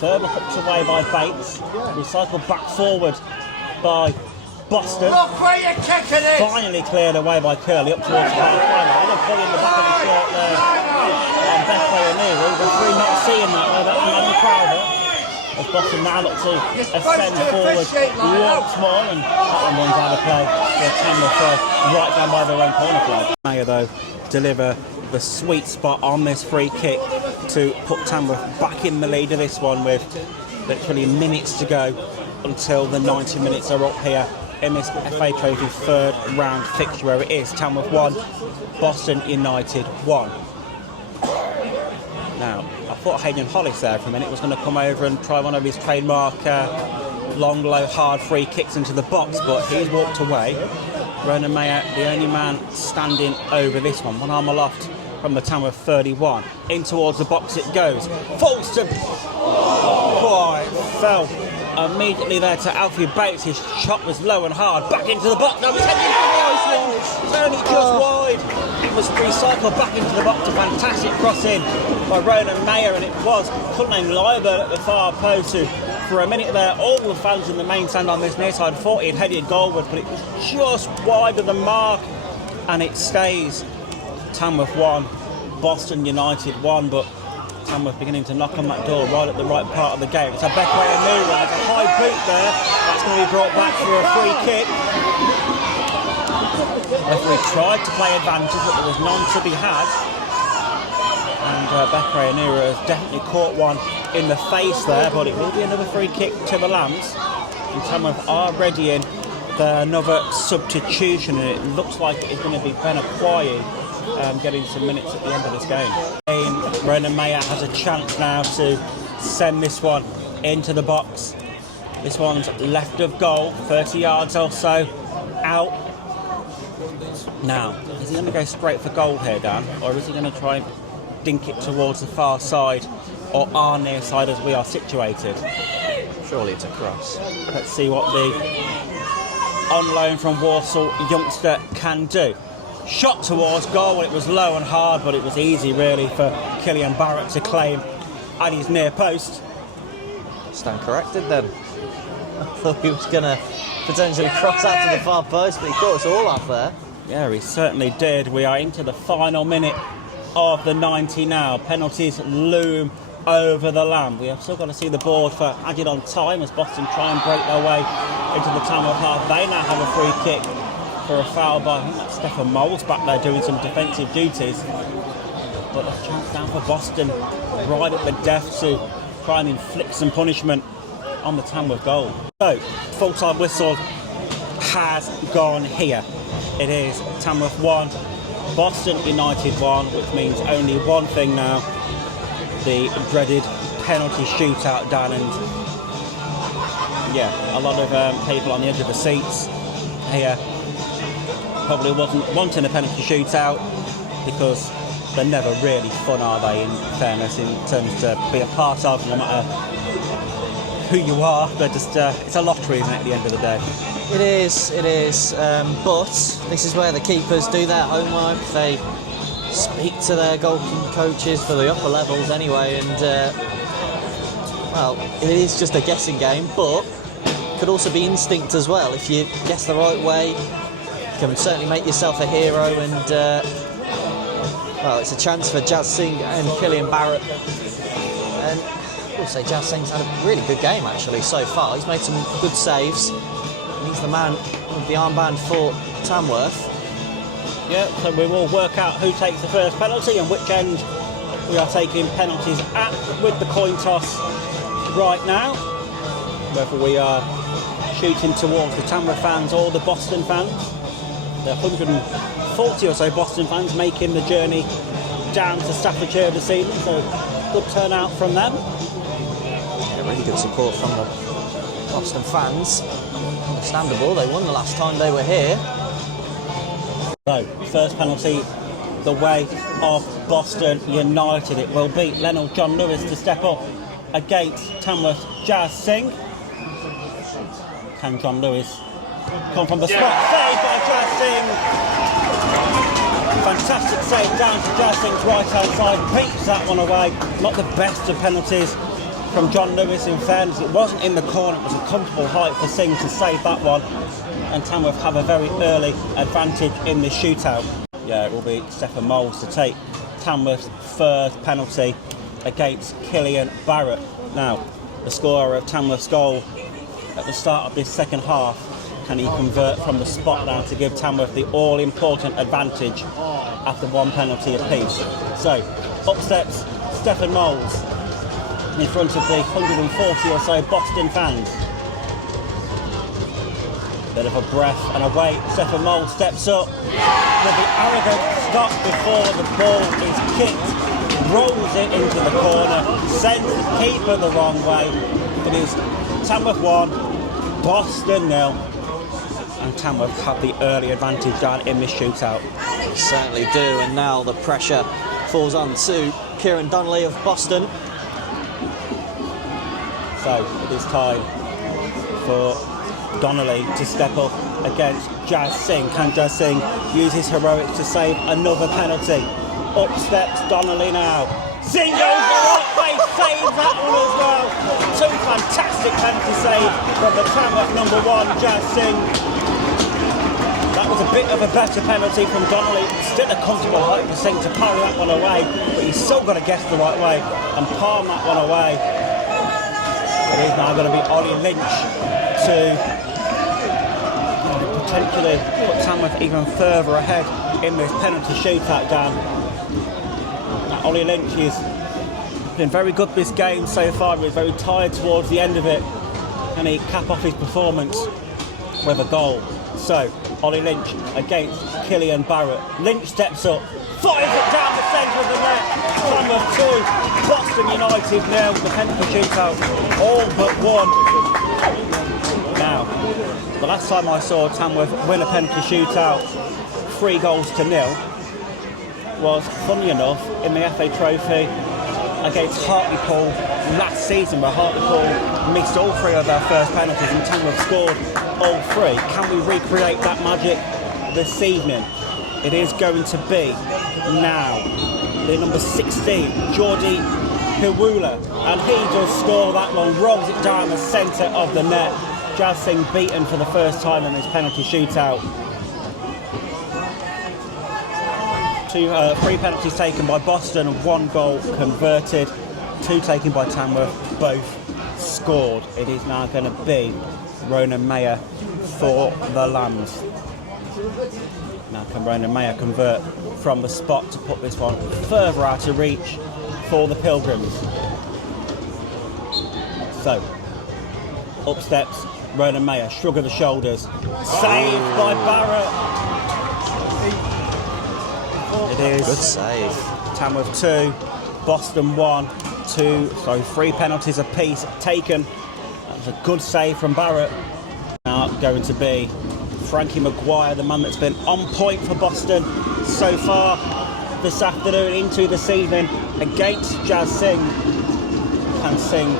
Further hooked away by Bates. Recycled back forward by Boston. Look where you're kicking it! Finally cleared away by Curly up towards the half line. A little pull in the back of the short there. And Beth O'Neill, the three not seeing that though, that's Madden Crowder. As Boston now look to ascend forward once more, and that one runs out of play. Tamworth right down by their own corner flag. Mayer though deliver the sweet spot on this free kick to put Tamworth back in the lead of this one with literally minutes to go until the 90 minutes are up here in this FA Trophy third round fixture, where it is Tamworth 1, Boston United 1. Now, I thought Hayden Hollis there for a minute was going to come over and try one of his trademark long, low, hard free kicks into the box, but he's walked away. Ronan Mayer, the only man standing over this one arm aloft from the Tamworth 31. In towards the box it goes. Falls to... Oh, it fell immediately there to Alfie Bates. His shot was low and hard. Back into the box. No, it's only just wide. It was recycled back into the box. A fantastic cross in by Ronan Mayer, and it was Cullen Lyburn at the far post, who for a minute there, all the fans in the main stand on this near side thought he'd headed goalward, but it was just wide of the mark, and it stays Tamworth 1, Boston United 1, but Tamworth beginning to knock on that door right at the right part of the game. It's a Beckway and New One. It's a high boot there. That's going to be brought back for a free kick. Referee tried to play advantage, but there was none to be had. And Beckway and Nura has definitely caught one in the face there, but it will be another free kick to the Lambs. And Tamworth are readying another substitution, and it looks like it's going to be Ben Aquayi getting some minutes at the end of this game. Ronan Mayer has a chance now to send this one into the box. This one's left of goal, 30 yards or so out. Now, is he going to go straight for goal here, Dan, or is he going to try and dink it towards the far side or our near side as we are situated? Surely it's a cross. Let's see what the on loan from Walsall youngster can do. Shot towards goal, it was low and hard, but it was easy really for Killian Barrett to claim at his near post. Stand corrected then. I thought he was going to potentially cross out to the far post, but he caught us all off there. Yeah, he certainly did. We are into the final minute of the 90 now. Penalties loom over the Lamb. We have still got to see the board for added on time as Boston try and break their way into the Tamworth half. They now have a free kick for a foul by, I think that's Stefan Moles back there doing some defensive duties. But a chance down for Boston right at the death to try and inflict some punishment on the Tamworth goal. So, full-time whistle has gone here. It is Tamworth 1, Boston United 1, which means only one thing now, the dreaded penalty shootout down, and yeah, a lot of people on the edge of the seats here probably wasn't wanting a penalty shootout, because they're never really fun, are they, in fairness, in terms to be a part of, no matter who you are. They're just, it's a lottery, isn't it, at the end of the day? It is, but this is where the keepers do their homework. They speak to their goalkeeping coaches for the upper levels anyway, and well, it is just a guessing game, but it could also be instinct as well. If you guess the right way, you can certainly make yourself a hero, and well, it's a chance for Jazz Singh and Killian Barrett. And I will say Jazz Singh's had a really good game actually so far. He's made some good saves. He's the man with the armband for Tamworth. Yeah, so we will work out who takes the first penalty and which end we are taking penalties at with the coin toss right now. Whether we are shooting towards the Tamworth fans or the Boston fans. There are 140 or so Boston fans making the journey down to Staffordshire this evening, so good turnout from them. Yeah, really good support from the Boston fans. Understandable, they won the last time they were here. So, first penalty the way of Boston United. It will be Lionel John Lewis to step up against Tamworth Jazz Singh. Can John Lewis Come from the spot, saved by Jazz Singh. Fantastic save down to Jazz Singh's right hand side, beats that one away. Not the best of penalties from John Lewis, in fairness. It wasn't in the corner, it was a comfortable height for Singh to save that one. And Tamworth have a very early advantage in this shootout. Yeah, it will be Stephen Moles to take Tamworth's first penalty against Killian Barrett. Now, the scorer of Tamworth's goal at the start of this second half, can he convert from the spot now to give Tamworth the all-important advantage after one penalty apiece? So, up steps Stephen Moles in front of the 140 or so Boston fans. Bit of a breath and a wait. Stephen Moles steps up with the arrogant stop before the ball is kicked, rolls it into the corner, sends the keeper the wrong way. It is Tamworth 1, Boston 0. And Tamworth have the early advantage down in this shootout. They certainly do, and now the pressure falls on to Kieran Donnelly of Boston. So it is time for Donnelly to step up against Jazz Singh. Can Jazz Singh use his heroics to save another penalty? Up steps Donnelly now. Singh goes the right way, saves that one as well. Two fantastic penalty saves from the Tamworth number 1, Jazz Singh. That was a bit of a better penalty from Donnelly. Still a comfortable height for Singh to parry that one away, but he's still got to guess the right way and palm that one away. It is now going to be Ollie Lynch to potentially put Tamworth even further ahead in this penalty shootout, Dan. Now, Ollie Lynch has been very good this game so far. He was very tired towards the end of it, and he cap off his performance with a goal. So, Ollie Lynch against Killian Barrett. Lynch steps up, fires it down the centre of the net. Tamworth 2, Boston United 0. The penalty shootout, all but one. Now, the last time I saw Tamworth win a penalty shootout 3-0 was, funny enough, in the FA Trophy against Hartlepool last season, where Hartlepool missed all 3 of their first penalties and Tamworth scored all 3. Can we recreate that magic this evening? It is going to be now the number 16, Geordie Hiwula, and he does score that one, rolls it down the centre of the net. Jazz Singh beaten for the first time in this penalty shootout. 3 penalties taken by Boston, 1 goal converted, 2 taken by Tamworth, both scored. It is now going to be Ronan Mayer for the Lambs. Now can Ronan Mayer convert from the spot to put this one further out of reach for the Pilgrims. So, up steps Ronan Mayer, shrug of the shoulders, saved by Barrett. It is good save. Tamworth 2, Boston 1, 3 penalties apiece taken. That was a good save from Barrett. Now going to be Frankie Maguire, the man that's been on point for Boston so far this afternoon into this evening against Jazz Singh. Can Singh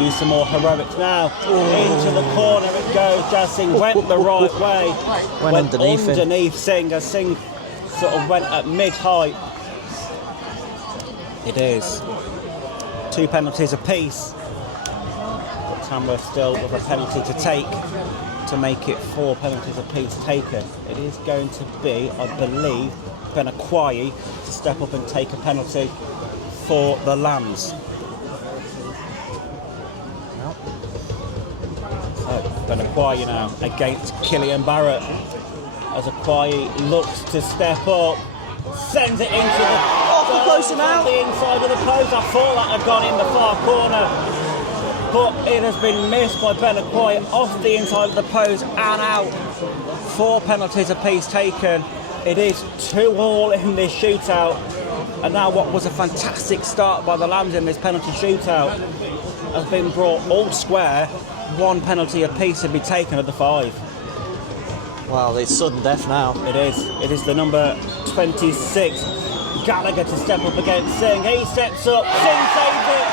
use some more heroics now? Into the corner it goes. Jazz Singh went the right way. Went underneath Singh as Singh sort of went at mid-height. It is 2 penalties apiece. But Tamworth still with a penalty to take to make it 4 penalties apiece taken. It is going to be, I believe, Ben Akwayi to step up and take a penalty for the Lambs. So, Ben Akwayi now against Killian Barrett. As Akwayi looks to step up, sends it into the post and out. The inside of the post. I thought that had gone in the far corner, but it has been missed by Ben Akwayi off the inside of the post and out. 4 penalties apiece taken. It is 2-2 in this shootout, and now what was a fantastic start by the Lambs in this penalty shootout has been brought all square. 1 penalty apiece to be taken at the 5. Wow, it's sudden death now. It is. It is the number 26, Gallagher, to step up against Singh. He steps up. Singh saves it.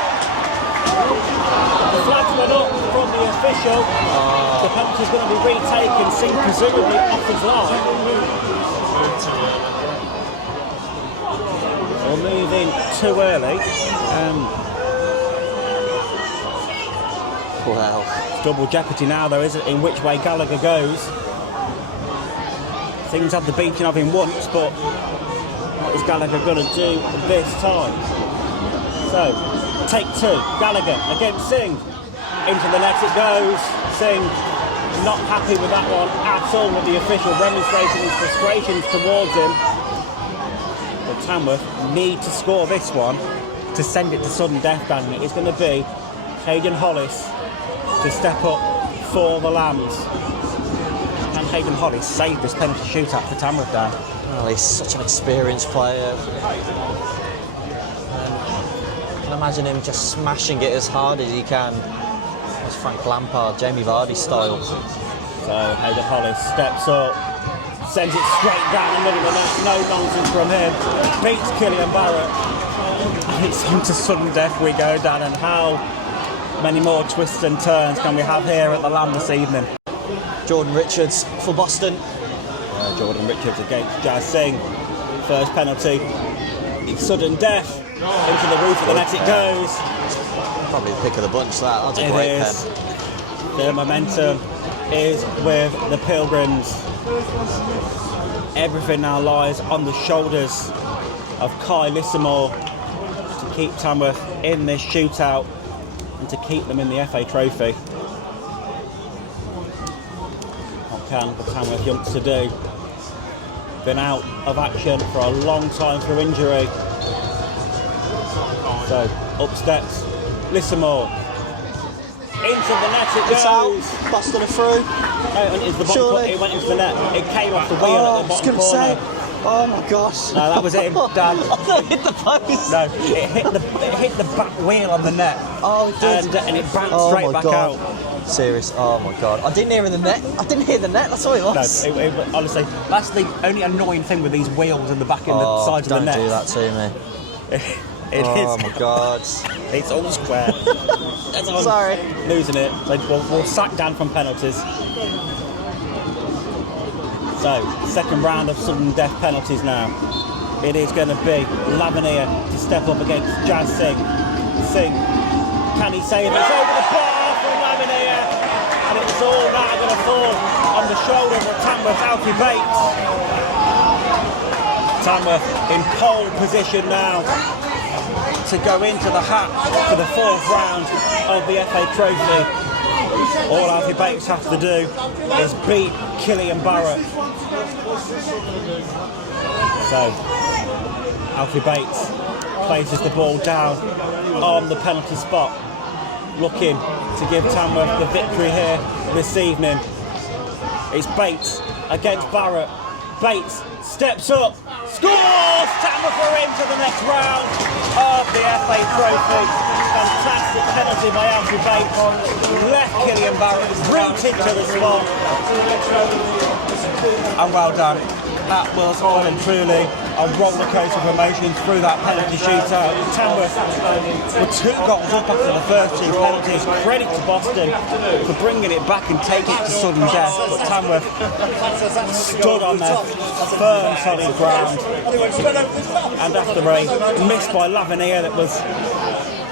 The flags went up from the official. The penalty's going to be retaken, Singh presumably off his line. Or moving too early. Wow. Double jeopardy now, though, isn't it, in which way Gallagher goes. Things had the beating of him once, but what is Gallagher going to do this time? So, take two. Gallagher against Singh. Into the net it goes. Singh not happy with that one at all, with the official demonstrating his frustrations towards him. But Tamworth need to score this one to send it to sudden death, Dan. It's going to be Hayden Hollis to step up for the Lambs. Can Hayden Hollis save this penalty shootout for Tamworth, Dan? Well, he's such an experienced player. I can imagine him just smashing it as hard as he can. It's Frank Lampard, Jamie Vardy style. So Hayden Hollis steps up, sends it straight down the middle of the net. No nonsense from him. Beats Killian Barrett. And it's on to sudden death we go, Dan. And how many more twists and turns can we have here at the Lamb this evening? Jordan Richards for Boston. Jordan Richards against Jazz Singh. First penalty. It's sudden death. Into the roof of the net it goes. Probably the pick of the bunch, that. That's a great pen. The momentum is with the Pilgrims. Everything now lies on the shoulders of Kai Lissamore to keep Tamworth in this shootout and to keep them in the FA Trophy. What can the Tamworth youngster do? Been out of action for a long time through injury. So, up steps Lissamore. Into the net it goes. Out. Boston are through. It went into the net. It came off the wheel at the bottom corner. Oh my gosh. No, that was it, Dan. I thought it hit the post. No, it hit the back wheel on the net. Oh, it did. And it bounced straight back out. Serious. Oh my God. I didn't hear the net. I didn't hear the net. That's all it was. No, honestly, that's the only annoying thing with these wheels in the back in the sides of the net. Don't do that to me. It is. Oh my God. It's all square. Sorry. Losing it. So we'll sack Dan from penalties. So, second round of sudden death penalties now. It is going to be Lavinia to step up against Jazz Singh. Singh, can he save it? It's over the bar from Lavinia. And it's all now going to fall on the shoulders of Tamworth's Alfie Bates. Tamworth in pole position now to go into the hat for the fourth round of the FA Trophy. All Alfie Bates has to do is beat Killian Barrett. So, Alfie Bates places the ball down on the penalty spot, looking to give Tamworth the victory here this evening. It's Bates against Barrett. Bates steps up, scores! Tamworth are into the next round of the FA Trophy. Fantastic penalty by Alfie Bates. Left Killian Barrett rooted to the spot. And well done. That was all and truly a roller coaster of emotions through that penalty shootout. Tamworth were 2 goals up after the first 2 penalties. Credit to Boston for bringing it back and taking it to sudden death. But Tamworth stood on their firm, solid ground. And after a miss by Lavinia that was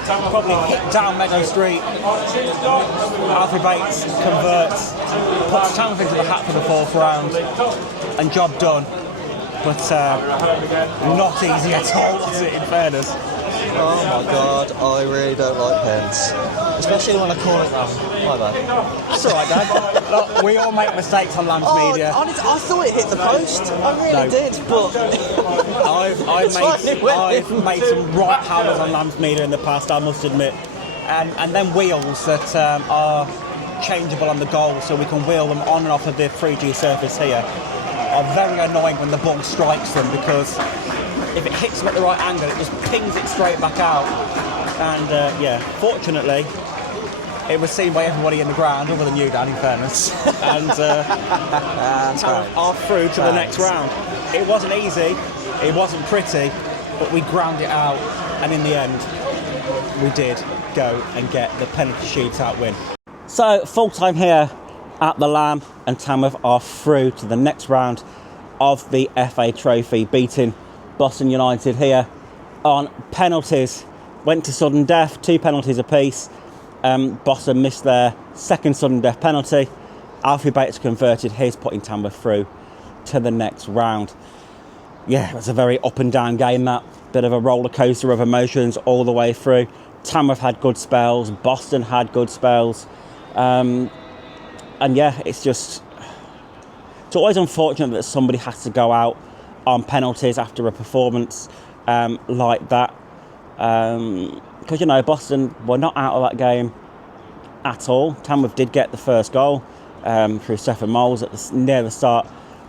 probably hit down Meadow Street, Alfie Bates converts, puts Tamworth into the hat for the 4th round, and job done. But not easy at all, was it, in fairness? Oh my God, I really don't like pens. Especially when I call it my bad. That's alright, Dad. Look, we all make mistakes on Lambs Media. I thought it hit the post. I really did, but I've made some right hammers on Lambs Media in the past, I must admit. And then wheels that are changeable on the goal, so we can wheel them on and off of the 3G surface here, are very annoying when the ball strikes them, because if it hits them at the right angle, it just pings it straight back out. And fortunately, it was seen by everybody in the ground, other than you, Dan, in fairness. And Tamworth are through to the next round. It wasn't easy, it wasn't pretty, but we ground it out, and in the end, we did go and get the penalty shootout win. So full time here at the Lamb, and Tamworth are through to the next round of the FA Trophy, beating Boston United here on penalties. Went to sudden death, 2 penalties apiece. Boston missed their second sudden death penalty. Alfie Bates converted his, putting Tamworth through to the next round. Yeah, it was a very up and down game, that. Bit of a roller coaster of emotions all the way through. Tamworth had good spells, Boston had good spells. And yeah, it's always unfortunate that somebody has to go out on penalties after a performance like that. Because, you know, Boston were not out of that game at all. Tamworth did get the first goal through Stephen Moles near the start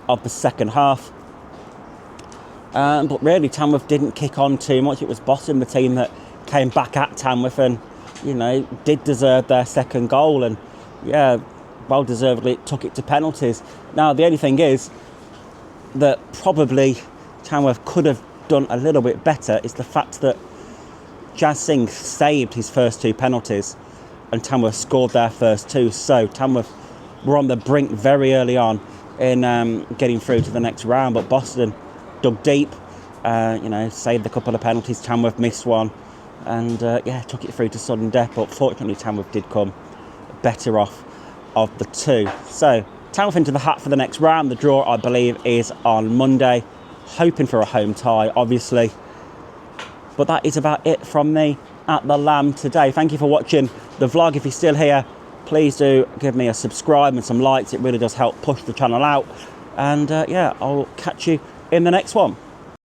of the second half. But really, Tamworth didn't kick on too much. It was Boston, the team that came back at Tamworth and, you know, did deserve their second goal. And, yeah, well deservedly took it to penalties. Now, the only thing is that probably Tamworth could have done a little bit better is the fact that Jazz Singh saved his first 2 penalties and Tamworth scored their first 2. So Tamworth were on the brink very early on in getting through to the next round. But Boston dug deep, you know, saved a couple of penalties. Tamworth missed one and, yeah, took it through to sudden death. But fortunately, Tamworth did come better off of the 2. So Tamworth into the hat for the next round. The draw, I believe, is on Monday. Hoping for a home tie, obviously. But that is about it from me at the Lamb today. Thank you for watching the vlog. If you're still here, please do give me a subscribe and some likes. It really does help push the channel out. And yeah, I'll catch you in the next one.